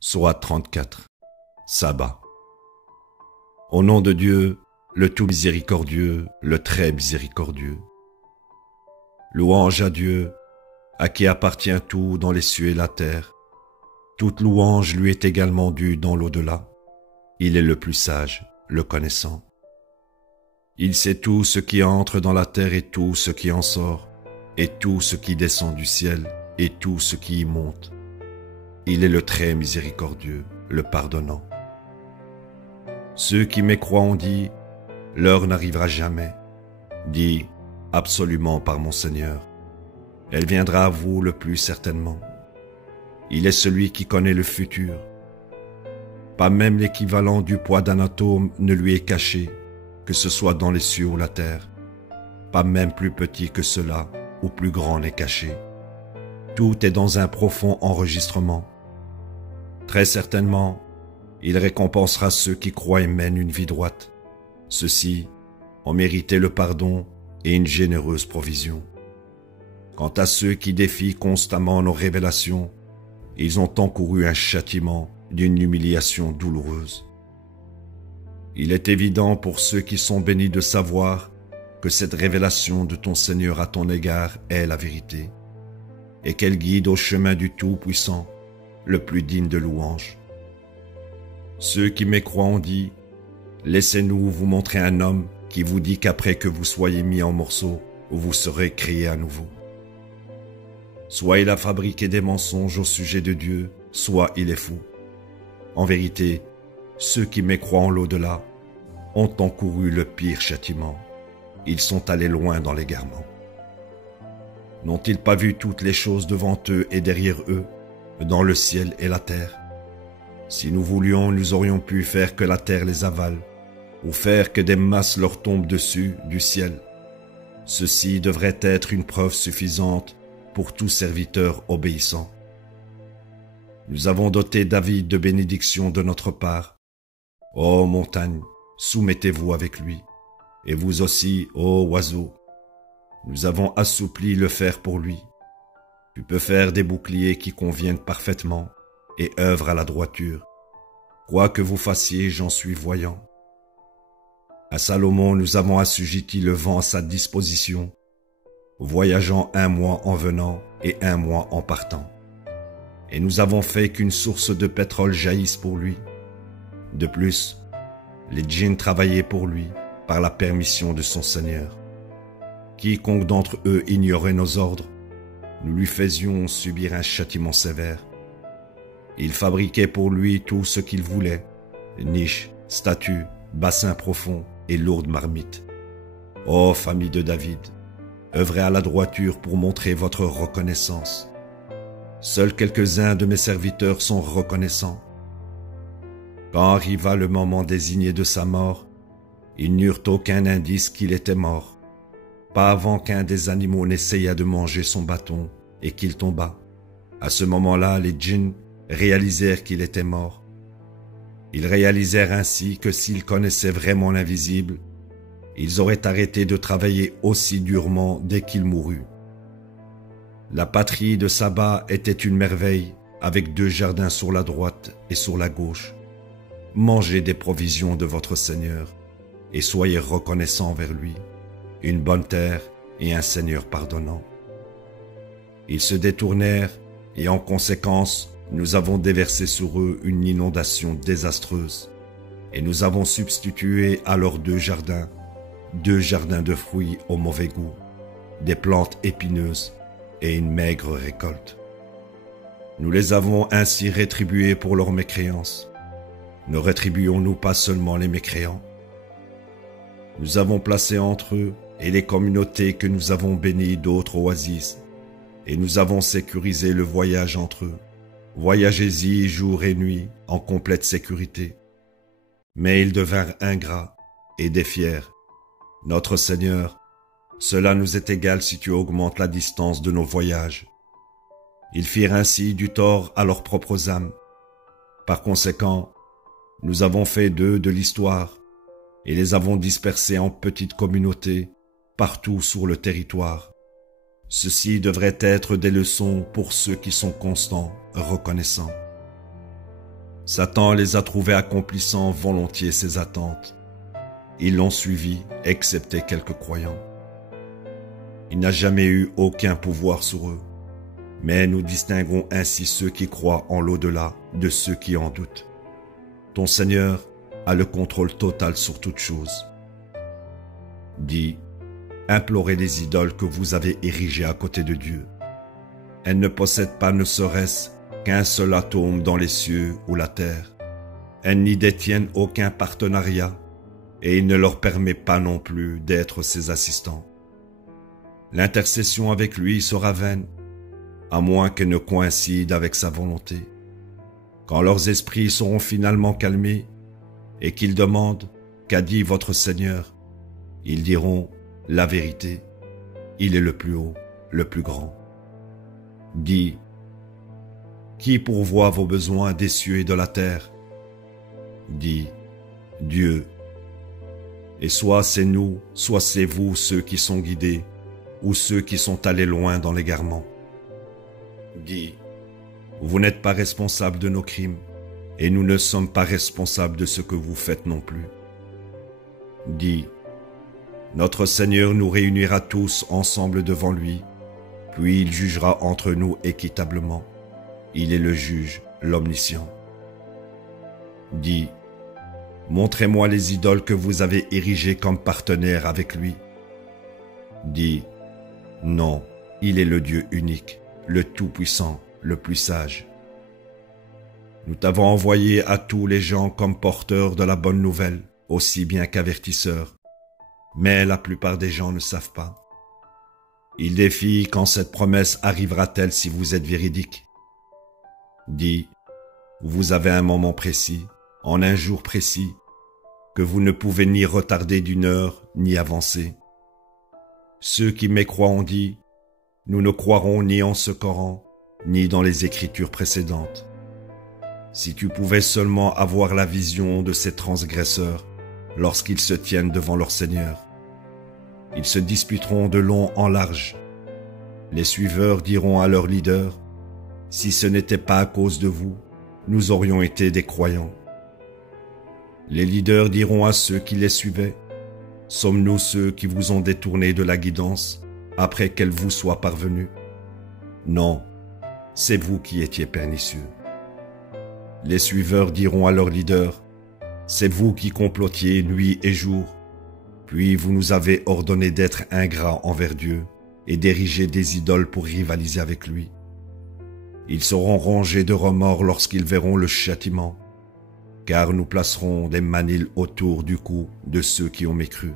Sourate 34. Sabah. Au nom de Dieu, le tout miséricordieux, le très miséricordieux. Louange à Dieu, à qui appartient tout dans les cieux et la terre. Toute louange lui est également due dans l'au-delà. Il est le plus sage, le connaissant. Il sait tout ce qui entre dans la terre et tout ce qui en sort, et tout ce qui descend du ciel et tout ce qui y monte. Il est le très miséricordieux, le pardonnant. Ceux qui mécroient ont dit, l'heure n'arrivera jamais. Dis, absolument par mon Seigneur. Elle viendra à vous le plus certainement. Il est celui qui connaît le futur. Pas même l'équivalent du poids d'un atome ne lui est caché, que ce soit dans les cieux ou la terre. Pas même plus petit que cela ou plus grand n'est caché. Tout est dans un profond enregistrement. Très certainement, il récompensera ceux qui croient et mènent une vie droite. Ceux-ci ont mérité le pardon et une généreuse provision. Quant à ceux qui défient constamment nos révélations, ils ont encouru un châtiment d'une humiliation douloureuse. Il est évident pour ceux qui sont bénis de savoir que cette révélation de ton Seigneur à ton égard est la vérité, et qu'elle guide au chemin du Tout-Puissant, le plus digne de louange. Ceux qui mécroient ont dit, laissez-nous vous montrer un homme qui vous dit qu'après que vous soyez mis en morceaux, vous serez créés à nouveau. Soit il a fabriqué des mensonges au sujet de Dieu, soit il est fou. En vérité, ceux qui mécroient en l'au-delà ont encouru le pire châtiment. Ils sont allés loin dans l'égarement. N'ont-ils pas vu toutes les choses devant eux et derrière eux, dans le ciel et la terre? Si nous voulions, nous aurions pu faire que la terre les avale, ou faire que des masses leur tombent dessus du ciel. Ceci devrait être une preuve suffisante pour tout serviteur obéissant. Nous avons doté David de bénédictions de notre part. Ô montagne, soumettez-vous avec lui, et vous aussi, ô oiseaux. Nous avons assoupli le fer pour lui. Tu peux faire des boucliers qui conviennent parfaitement et œuvre à la droiture. Quoi que vous fassiez, j'en suis voyant. À Salomon, nous avons assujetti le vent à sa disposition, voyageant 1 mois en venant et 1 mois en partant. Et nous avons fait qu'une source de pétrole jaillisse pour lui. De plus, les djinns travaillaient pour lui par la permission de son Seigneur. Quiconque d'entre eux ignorait nos ordres, nous lui faisions subir un châtiment sévère. Il fabriquait pour lui tout ce qu'il voulait, niches, statues, bassins profonds et lourdes marmites. Ô famille de David, œuvrez à la droiture pour montrer votre reconnaissance. Seuls quelques-uns de mes serviteurs sont reconnaissants. Quand arriva le moment désigné de sa mort, ils n'eurent aucun indice qu'il était mort, pas avant qu'un des animaux n'essaya de manger son bâton et qu'il tomba. À ce moment-là, les djinns réalisèrent qu'il était mort. Ils réalisèrent ainsi que s'ils connaissaient vraiment l'invisible, ils auraient arrêté de travailler aussi durement dès qu'il mourut. La patrie de Sabah était une merveille, avec 2 jardins sur la droite et sur la gauche. Mangez des provisions de votre Seigneur et soyez reconnaissants envers lui, une bonne terre et un Seigneur pardonnant. Ils se détournèrent et en conséquence, nous avons déversé sur eux une inondation désastreuse et nous avons substitué à leurs 2 jardins de fruits au mauvais goût, des plantes épineuses et une maigre récolte. Nous les avons ainsi rétribués pour leur mécréance. Ne rétribuons-nous pas seulement les mécréants? Nous avons placé entre eux et les communautés que nous avons bénies d'autres oasis, et nous avons sécurisé le voyage entre eux. Voyagez-y jour et nuit en complète sécurité. Mais ils devinrent ingrats et défièrent. Notre Seigneur, cela nous est égal si tu augmentes la distance de nos voyages. Ils firent ainsi du tort à leurs propres âmes. Par conséquent, nous avons fait d'eux de l'histoire et les avons dispersés en petites communautés partout sur le territoire. Ceci devrait être des leçons pour ceux qui sont constants, reconnaissants. Satan les a trouvés accomplissant volontiers ses attentes. Ils l'ont suivi, excepté quelques croyants. Il n'a jamais eu aucun pouvoir sur eux, mais nous distinguons ainsi ceux qui croient en l'au-delà de ceux qui en doutent. Ton Seigneur a le contrôle total sur toutes choses. Dis, implorez les idoles que vous avez érigées à côté de Dieu. Elles ne possèdent pas ne serait-ce qu'un seul atome dans les cieux ou la terre. Elles n'y détiennent aucun partenariat et il ne leur permet pas non plus d'être ses assistants. L'intercession avec lui sera vaine, à moins qu'elle ne coïncide avec sa volonté. Quand leurs esprits seront finalement calmés et qu'ils demandent « Qu'a dit votre Seigneur ?» ils diront « La vérité, il est le plus haut, le plus grand. » Dis « Qui pourvoit vos besoins des cieux et de la terre ?» Dis « Dieu. » Et soit c'est nous, soit c'est vous ceux qui sont guidés, ou ceux qui sont allés loin dans l'égarement. Dis, vous n'êtes pas responsables de nos crimes, et nous ne sommes pas responsables de ce que vous faites non plus. Dis, notre Seigneur nous réunira tous ensemble devant lui, puis il jugera entre nous équitablement. Il est le juge, l'omniscient. Dis, montrez-moi les idoles que vous avez érigées comme partenaires avec lui. Dis, non, il est le Dieu unique, le Tout-Puissant, le plus sage. Nous t'avons envoyé à tous les gens comme porteurs de la bonne nouvelle, aussi bien qu'avertisseurs, mais la plupart des gens ne savent pas. Ils défient quand cette promesse arrivera-t-elle si vous êtes véridique. Dis, vous avez un moment précis, en un jour précis, que vous ne pouvez ni retarder d'une heure, ni avancer. Ceux qui mécroient ont dit, nous ne croirons ni en ce Coran, ni dans les Écritures précédentes. Si tu pouvais seulement avoir la vision de ces transgresseurs lorsqu'ils se tiennent devant leur Seigneur. Ils se disputeront de long en large. Les suiveurs diront à leur leader, si ce n'était pas à cause de vous, nous aurions été des croyants. Les leaders diront à ceux qui les suivaient, sommes-nous ceux qui vous ont détourné de la guidance après qu'elle vous soit parvenue? Non, c'est vous qui étiez pernicieux. Les suiveurs diront à leur leader, c'est vous qui complotiez nuit et jour, puis vous nous avez ordonné d'être ingrats envers Dieu et d'ériger des idoles pour rivaliser avec lui. Ils seront rongés de remords lorsqu'ils verront le châtiment, car nous placerons des manilles autour du cou de ceux qui ont mécru.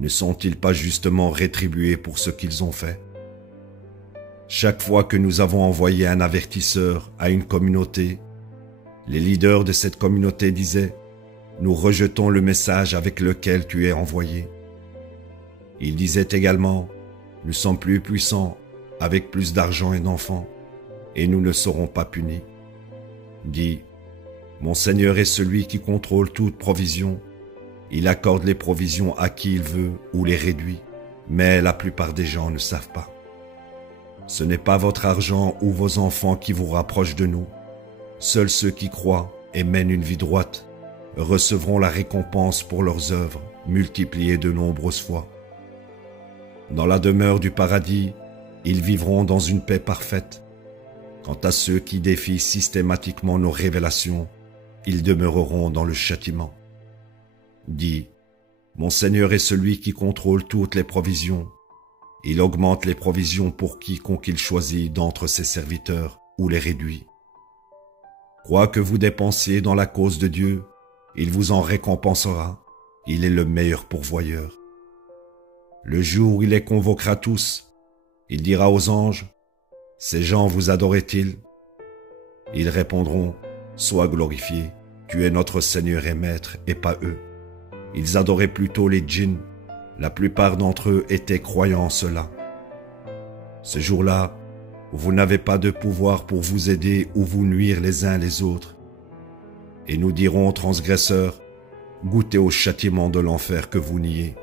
Ne sont-ils pas justement rétribués pour ce qu'ils ont fait? Chaque fois que nous avons envoyé un avertisseur à une communauté, les leaders de cette communauté disaient « Nous rejetons le message avec lequel tu es envoyé ». Ils disaient également « Nous sommes plus puissants, avec plus d'argent et d'enfants, et nous ne serons pas punis. » Dis « Mon Seigneur est celui qui contrôle toute provision. Il accorde les provisions à qui il veut ou les réduit, mais la plupart des gens ne savent pas. Ce n'est pas votre argent ou vos enfants qui vous rapprochent de nous. Seuls ceux qui croient et mènent une vie droite recevront la récompense pour leurs œuvres, multipliées de nombreuses fois. Dans la demeure du paradis, ils vivront dans une paix parfaite. Quant à ceux qui défient systématiquement nos révélations, ils demeureront dans le châtiment. Dis, mon Seigneur est celui qui contrôle toutes les provisions. Il augmente les provisions pour quiconque il choisit d'entre ses serviteurs ou les réduit. Quoi que vous dépensiez dans la cause de Dieu, il vous en récompensera. Il est le meilleur pourvoyeur. Le jour où il les convoquera tous, il dira aux anges, « Ces gens vous adoraient-ils » Ils répondront, « Sois glorifié, tu es notre Seigneur et Maître, et pas eux. » Ils adoraient plutôt les djinns. La plupart d'entre eux étaient croyants en cela. Ce jour-là, vous n'avez pas de pouvoir pour vous aider ou vous nuire les uns les autres. Et nous dirons aux transgresseurs, goûtez au châtiment de l'enfer que vous niez.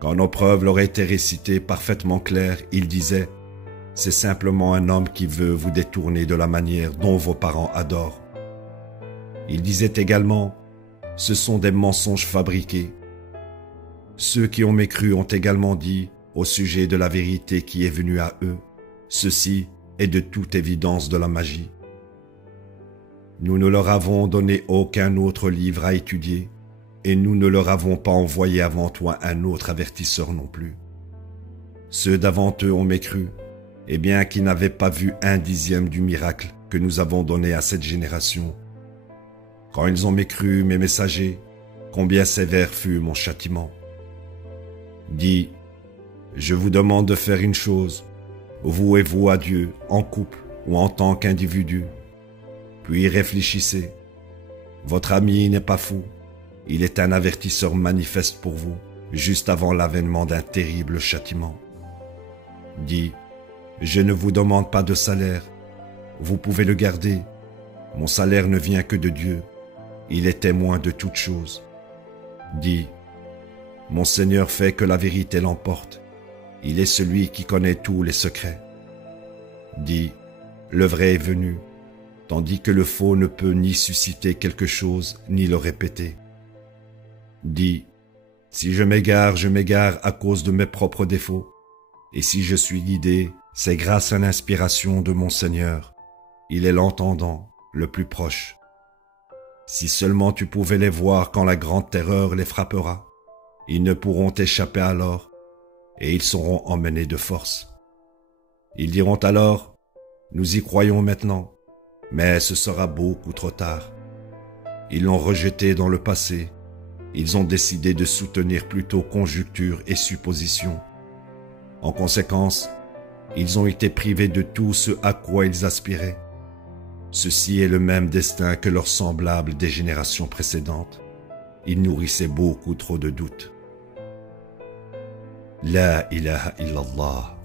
Quand nos preuves leur étaient récitées parfaitement claires, ils disaient, c'est simplement un homme qui veut vous détourner de la manière dont vos parents adorent. Il disait également, ce sont des mensonges fabriqués. Ceux qui ont mécru ont également dit, au sujet de la vérité qui est venue à eux, ceci est de toute évidence de la magie. Nous ne leur avons donné aucun autre livre à étudier, et nous ne leur avons pas envoyé avant toi un autre avertisseur non plus. Ceux d'avant eux ont mécru, et bien qu'ils n'avaient pas vu un dixième du miracle que nous avons donné à cette génération. Quand ils ont mécru mes messagers, combien sévère fut mon châtiment. Dis, je vous demande de faire une chose, vouez-vous à Dieu en couple ou en tant qu'individu, puis réfléchissez. Votre ami n'est pas fou, il est un avertisseur manifeste pour vous, juste avant l'avènement d'un terrible châtiment. Dis, je ne vous demande pas de salaire, vous pouvez le garder, mon salaire ne vient que de Dieu, il est témoin de toutes choses. Dis, mon Seigneur fait que la vérité l'emporte, il est celui qui connaît tous les secrets. Dis, le vrai est venu, tandis que le faux ne peut ni susciter quelque chose, ni le répéter. Dis, si je m'égare à cause de mes propres défauts, et si je suis guidé, c'est grâce à l'inspiration de mon Seigneur. Il est l'entendant, le plus proche. Si seulement tu pouvais les voir quand la grande terreur les frappera, ils ne pourront échapper alors, et ils seront emmenés de force. Ils diront alors, nous y croyons maintenant, mais ce sera beaucoup trop tard. Ils l'ont rejeté dans le passé, ils ont décidé de soutenir plutôt conjectures et suppositions. En conséquence, ils ont été privés de tout ce à quoi ils aspiraient. Ceci est le même destin que leurs semblables des générations précédentes. Ils nourrissaient beaucoup trop de doutes. La ilaha illallah.